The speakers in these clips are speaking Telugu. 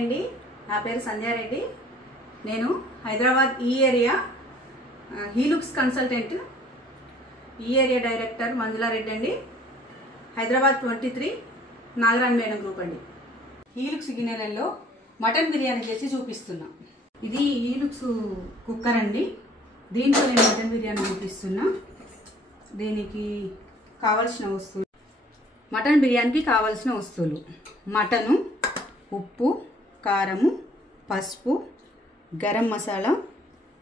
అండి, నా పేరు సంధ్యారెడ్డి. నేను హైదరాబాద్ ఈ ఏరియా హీలుక్స్ కన్సల్టెంట్, ఈ ఏరియా డైరెక్టర్ మంజులారెడ్డి అండి. హైదరాబాద్ 23 నాగరాణి మేడం గ్రూప్ అండి. హీలుక్స్ గిన్నెలలో మటన్ బిర్యానీ చేసి చూపిస్తున్నా. ఇది హీలుక్స్ కుక్కర్ అండి. దీంట్లో నేను మటన్ బిర్యానీ చూపిస్తున్నా. దీనికి కావాల్సిన వస్తువులు, మటన్ బిర్యానీకి కావాల్సిన వస్తువులు: మటను, ఉప్పు, కారము, పసుపు, గరం మసాలా,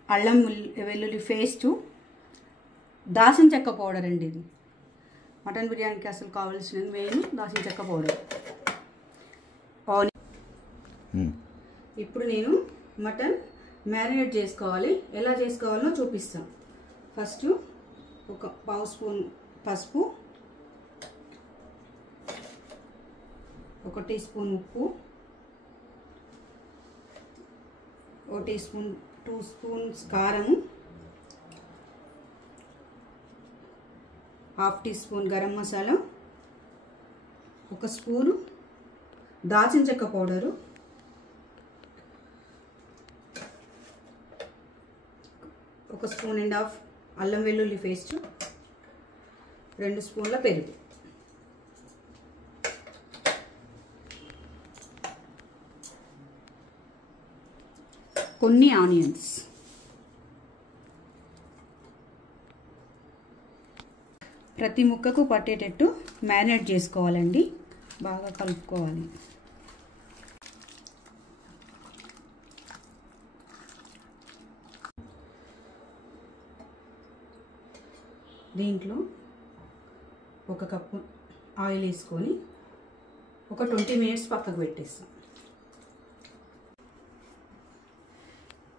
అల్లం వెల్లుల్లి పేస్టు, దాల్చిన చెక్క పౌడర్ అండి. ఇది మటన్ బిర్యానీకి అసలు కావాల్సినది మెయిన్ దాల్చిన చెక్క పౌడర్. ఇప్పుడు నేను మటన్ మ్యారినేట్ చేసుకోవాలి. ఎలా చేసుకోవాలో చూపిస్తాను. ఫస్ట్ ఒక పావు స్పూన్ పసుపు, 1 టీ స్పూన్ ఉప్పు, 1 టీ స్పూన్ 2 స్పూన్స్ కారము, 1/2 teaspoon garam masala, 1 spoon దాల్చిన చెక్క పౌడరు, 1.5 స్పూన్ అల్లం వెల్లుల్లి పేస్ట్, 2 స్పూన్ల పెరుగు. కొన్ని ఆనియన్స్. ప్రతి ముక్కకు పట్టేటట్టు మ్యారినేట్ చేసుకోవాలండి. బాగా కలుపుకోవాలి. దీంట్లో 1 కప్పు ఆయిల్ వేసుకొని ఒక 20 మినిట్స్ పక్కకు పెట్టేస్తాం.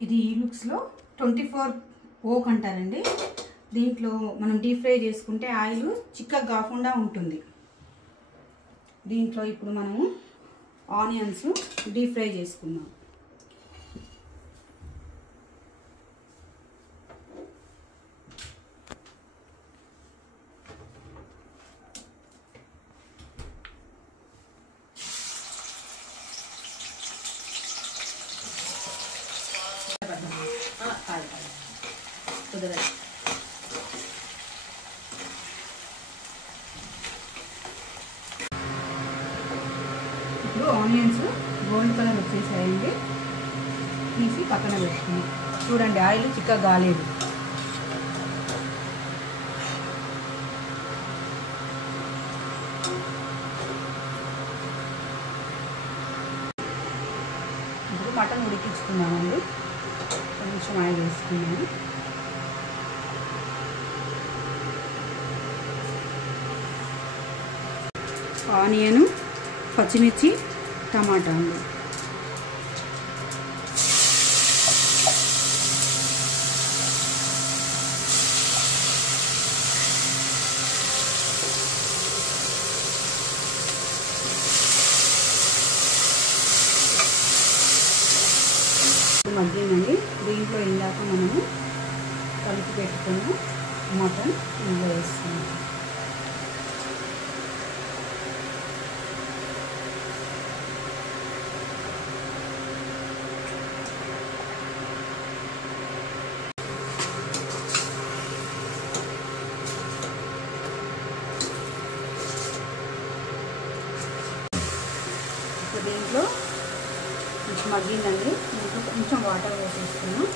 ఇది హీలుక్స్లో 24 ఓక్ అంటారండి. దీంట్లో మనం డీప్ ఫ్రై చేసుకుంటే ఆయిల్ చిక్కగా కాకుండా ఉంటుంది. దీంట్లో ఇప్పుడు మనము ఆనియన్స్ డీప్ ఫ్రై చేసుకుందాం. ఇప్పుడు ఆనియన్స్ గోల్డ్ కలర్ వచ్చేసాయండి. తీసి పక్కన పెట్టుకుని చూడండి, ఆయిల్ చిక్కగా కాలేదు. ఇప్పుడు మటన్ ఉడికించుకున్నామండి. కొంచెం ఆయిల్ వేసుకున్నాము. ఆనియను, పచ్చిమిర్చి, టమాటా అండి. మగ్గిందండి. దీంట్లో ఇందాక మనము కలిపి పెట్టుకున్న మటన్ ఇందులో వేస్తున్నాం. దీంట్లో కొంచెం మగ్గిందండి. దీంట్లో కొంచెం వాటర్ వేసేస్తున్నాం.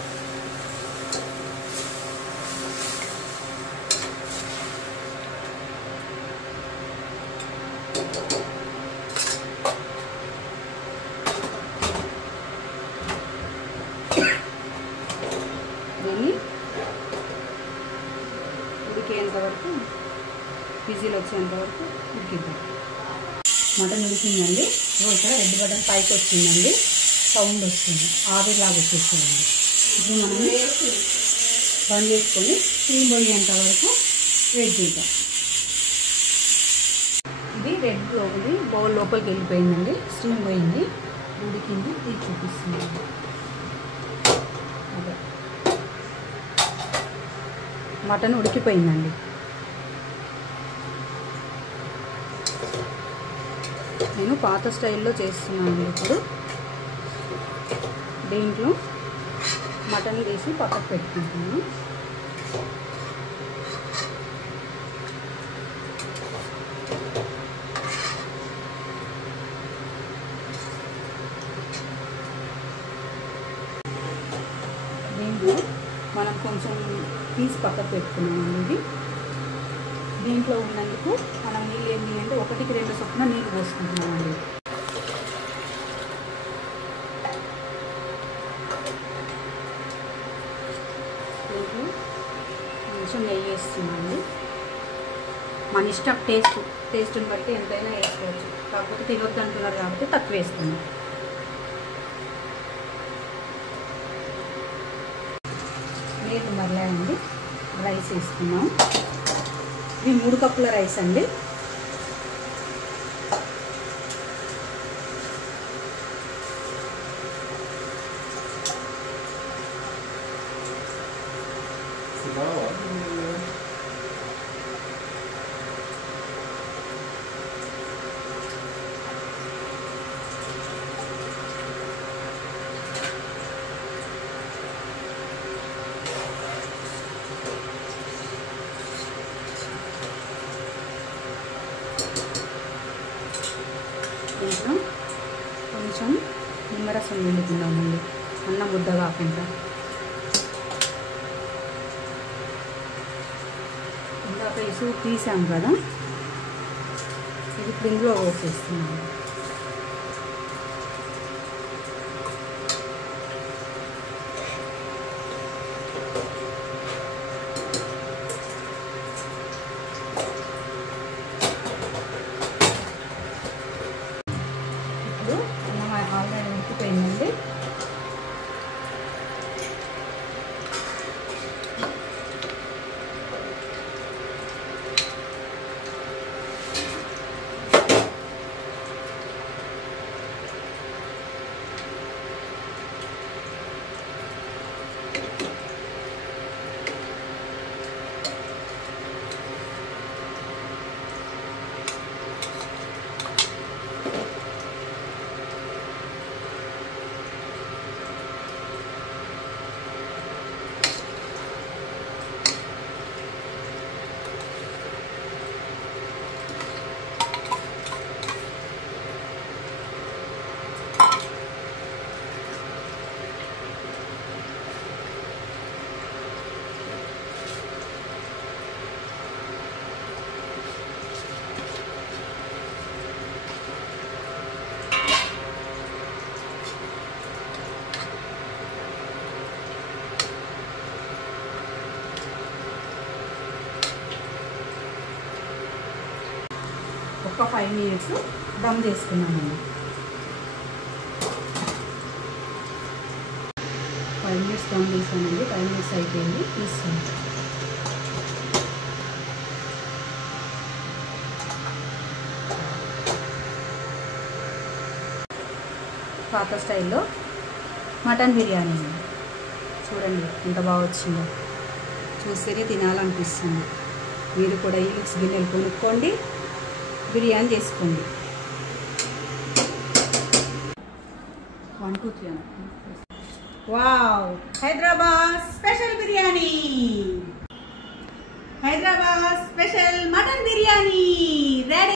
దీన్ని ఉడికేంత వరకు, విజిల్ వచ్చేంత వరకు ఉడికిద్దాం. మటన్ ఉడికిందండి. ఇక్కడ రెడ్ బటన్ పైకి వచ్చిందండి, సౌండ్ వస్తుంది, ఆవిరిలాగా వచ్చేస్తుందండి. ఇప్పుడు మనం బంద్ చేసుకొని స్టీమ్ పోయేంత వరకు వెయిట్ చేద్దాం. ఇది రెడ్ ఒకటి బౌల్ లోపలికి వెళ్ళిపోయిందండి. స్టీమ్ పోయింది, ఉడికింది. ఇది చూపిస్తుంది. అదే మటన్ ఉడికిపోయిందండి. నేను పాత స్టైల్లో చేస్తున్నాను ఇప్పుడు. దీంట్లో మటన్ వేసి పక్కకు పెట్టుకుంటున్నాను. దీంట్లో మనం కొంచెం తీసి పక్కకు పెట్టుకున్నామండి. ఇది దీంట్లో ఉన్నందుకు మనం నీళ్ళు ఏం చేయాలంటే 1కి 2 చొప్పున నీళ్ళు పోసుకుంటున్నామండి. దీంట్లో కొంచెం నెయ్యి వేస్తున్నామండి. మన ఇష్టం టేస్ట్ని బట్టి ఎంతైనా వేసుకోవచ్చు. కాకపోతే తినొద్దు అంటున్నారు కాబట్టి తక్కువ వేస్తున్నాం. నీళ్ళు మరలాయండి. రైస్ వేస్తున్నాం. ఇవి 3 కప్పుల రైస్ అండి. దీంట్లో కొంచెం నిమ్మరసం పిండుకుందామండి, అన్నం ముద్ద కాకుండా. ఇందాక ఈ సూప్ తీసాం కదా, ఇది ఇప్పుడు ఇందులో పోసేస్తున్నాము. ఆల్రెడీ ఉడికిపోయిందండి. ఒక 5 minutes దమ్ చేసుకున్నామండి. 5 minutes దమ్ చేసానండి. 5 minutes అయిపోయింది, తీసుకోండి. పాత స్టైల్లో మటన్ బిర్యానీ చూడండి ఎంత బాగా వచ్చిందో. చూస్తేనే తినాలనిపిస్తుంది. మీరు కూడా ఈ లుక్స్ గిన్నెలు కొనుక్కోండి, బిర్యానీ చేసుకోండి. 1 2 3 wow, Hyderabad special biryani, Hyderabad special mutton biryani ready.